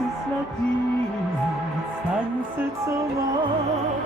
si sladí, staň se, co máš.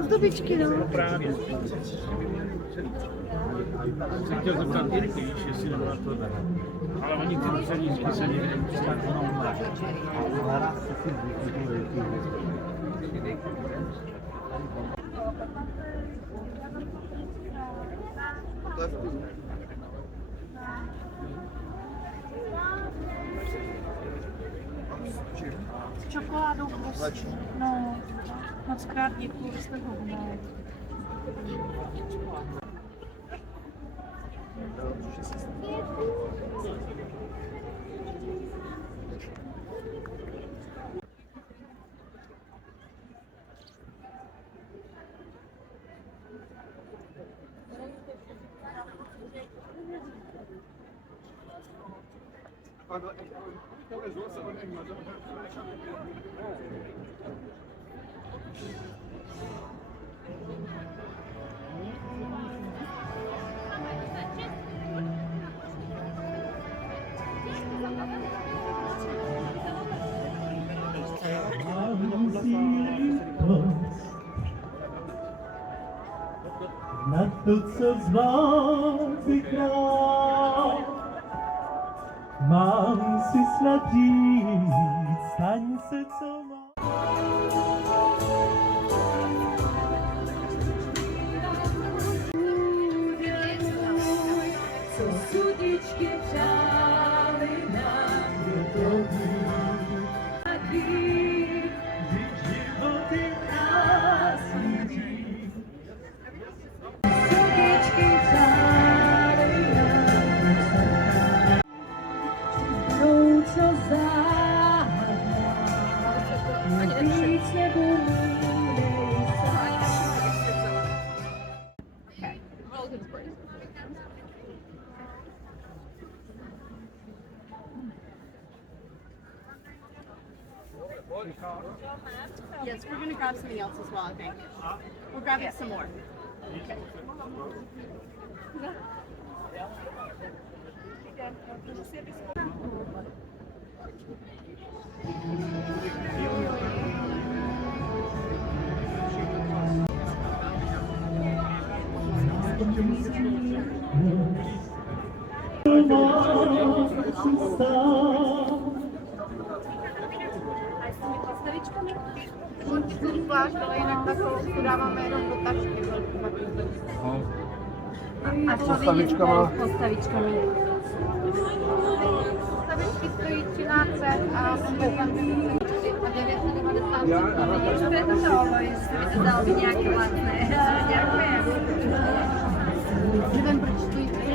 Zdobičky, no. Právě. Jsem chtěl zeptat Jirky, jestli nebyla tohle. Ale oni ty ceníčky se někde přijatí na S čokoládou prosím. No, moc krát děkuju, že jste ho uměli. Na to, co zvládli král, mám si snad říct, staň se, co má. Co sudičky přáli nám do doby, Vždyť život je krásný dík. sudičky přáli nám. No, co záhadná, víc nebo můj Yes, we're going to grab something else as well, I think. We're grabbing some more. Okay. Zvlášť, ale jinak takovou si dáváme jenom do tašky. A postavičkama? Postavičkami. Postavičky stojí 1300 a postavičky a 990. To je to tohle, jestli by to dalo být nějaké lacné. Děkuji. Nevím, proč stojí 3.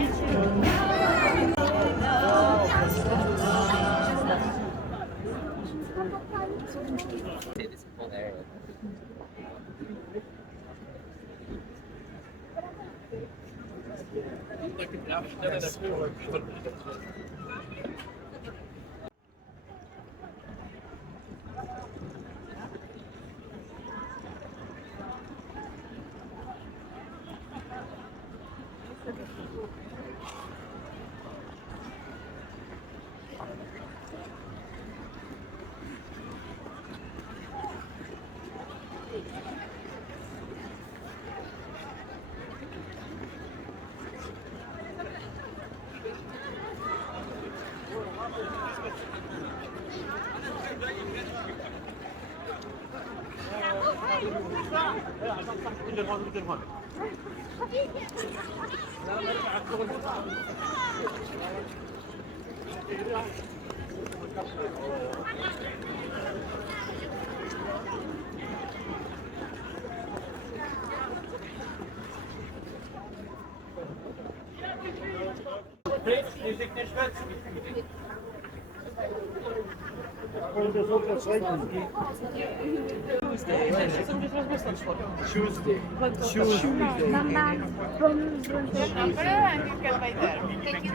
Number and you can buy there. Take it.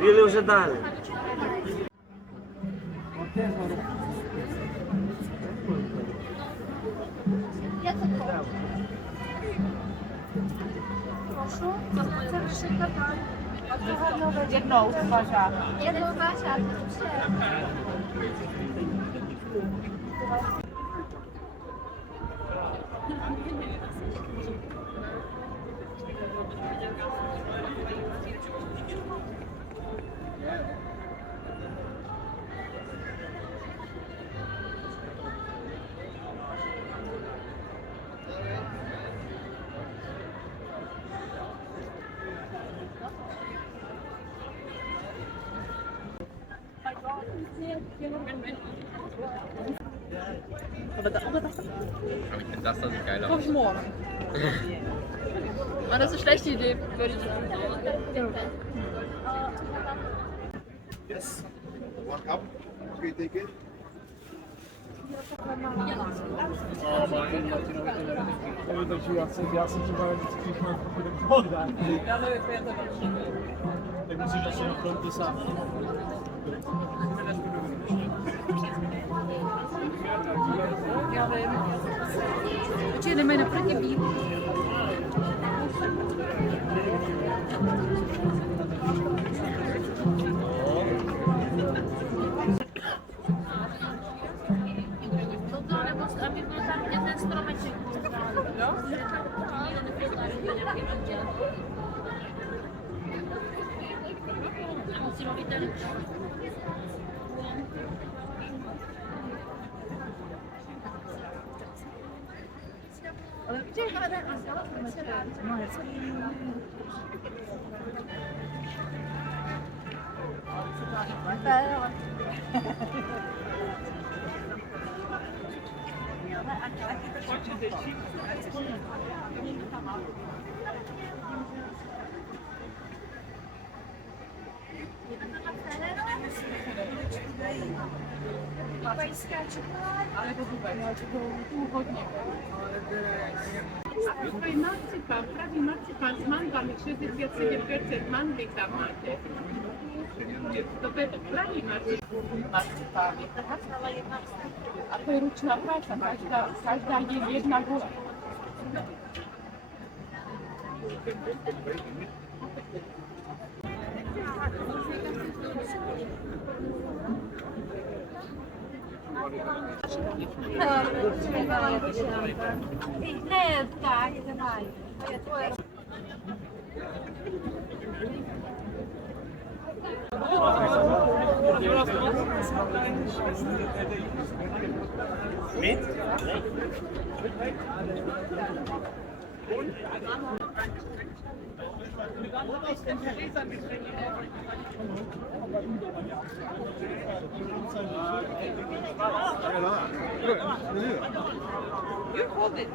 Ile już dalej? Jedną uważa. Jedną Basia, Aber ich finde das da so geil Komm aus. ich morgen. Mann, das ist eine schlechte Idee. Yes. One cup. Okay, take it. Ja sam chyba woda. Tak musisz zacząć na fronty sam. Ja wiem. Uciekaj meine pretty bee. Prawie marcypan z mangami, krzywy kwiaty, wielkie mangi tam macie. To będzie prawie marcypan. A to ręczna praca, każda jest jedna góra. Nie, tak, dawaj. Mit? You hold it.